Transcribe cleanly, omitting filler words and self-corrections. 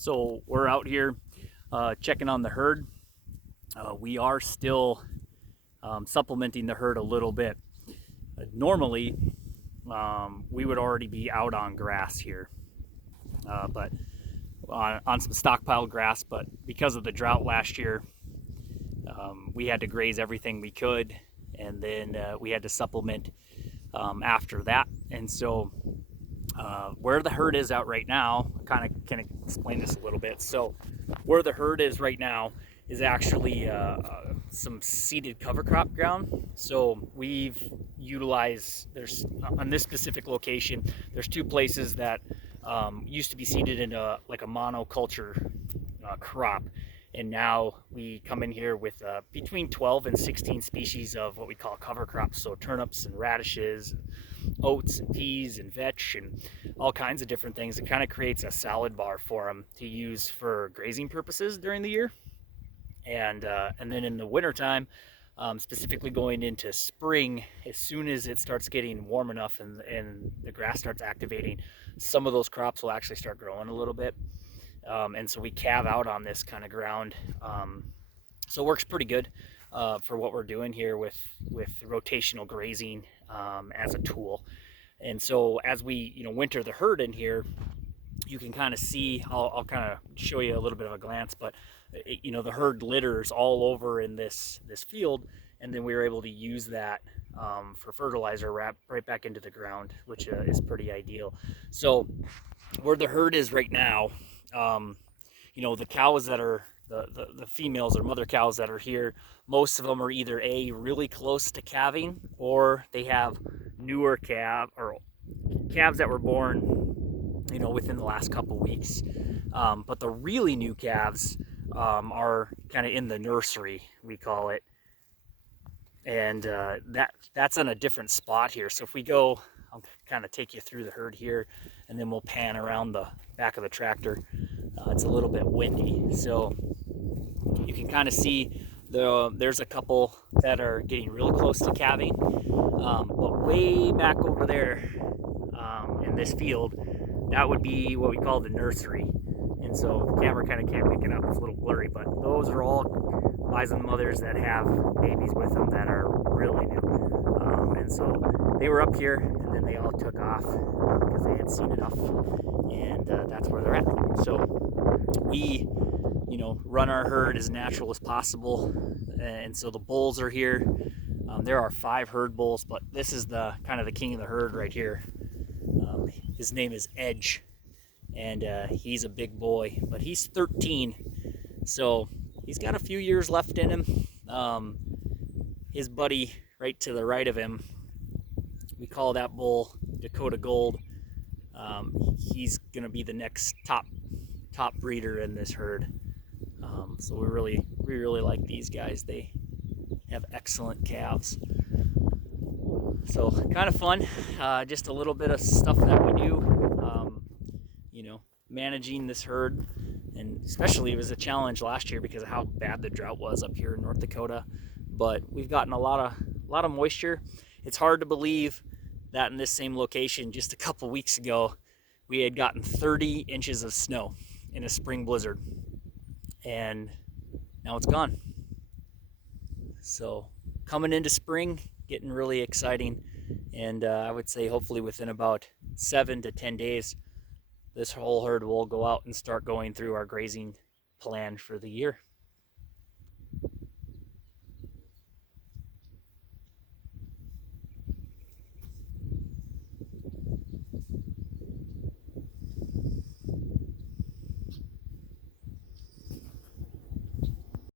So we're out here checking on the herd. We are still supplementing the herd a little bit. Normally, we would already be out on grass here, but on some stockpiled grass. But because of the drought last year, we had to graze everything we could, and then we had to supplement after that. And so where the herd is out right now, kind of can explain this a little bit. So where the herd is right now is actually some seeded cover crop ground. So we've utilized, there's on this specific location, there's two places that used to be seeded into like a monoculture crop. And now we come in here with between 12 and 16 species of what we call cover crops. So turnips and radishes, oats and peas and vetch and all kinds of different things. It kind of creates a salad bar for them to use for grazing purposes during the year. And then in the wintertime, specifically going into spring, as soon as it starts getting warm enough and the grass starts activating, some of those crops will actually start growing a little bit. And so we calve out on this kind of ground. So it works pretty good for what we're doing here with rotational grazing as a tool. And so as we winter the herd in here, you can kind of see, I'll kind of show you a little bit of a glance, but the herd litters all over in this field, and then we were able to use that for fertilizer right back into the ground, which is pretty ideal. So where the herd is right now, the cows that are the females or mother cows that are here, most of them are either really close to calving, or they have newer calves that were born within the last couple weeks. But the really new calves are kind of in the nursery, we call it, and that's on a different spot here. So if we go, I'll kind of take you through the herd here, and then we'll pan around the back of the tractor. It's a little bit windy, so you can kind of see there's a couple that are getting really close to calving, but way back over there in this field, that would be what we call the nursery. And so the camera kind of can't pick it up, it's a little blurry, but those are all bison mothers that have babies with them that are really new. And so they were up here, and then they all took off because they had seen enough, and that's where they're at. So we run our herd as natural as possible, and so the bulls are here. There are 5 herd bulls, but this is the kind of the king of the herd right here. His name is Edge, and he's a big boy, but he's 13, so he's got a few years left in him. His buddy right to the right of him, we call that bull Dakota Gold. He's gonna be the next top breeder in this herd. So we really like these guys. They have excellent calves. So kind of fun, just a little bit of stuff that we do, managing this herd. And especially it was a challenge last year because of how bad the drought was up here in North Dakota. But we've gotten a lot of moisture. It's hard to believe that in this same location just a couple weeks ago, we had gotten 30 inches of snow in a spring blizzard, and now it's gone. So coming into spring, getting really exciting, and I would say hopefully within about 7 to 10 days, this whole herd will go out and start going through our grazing plan for the year.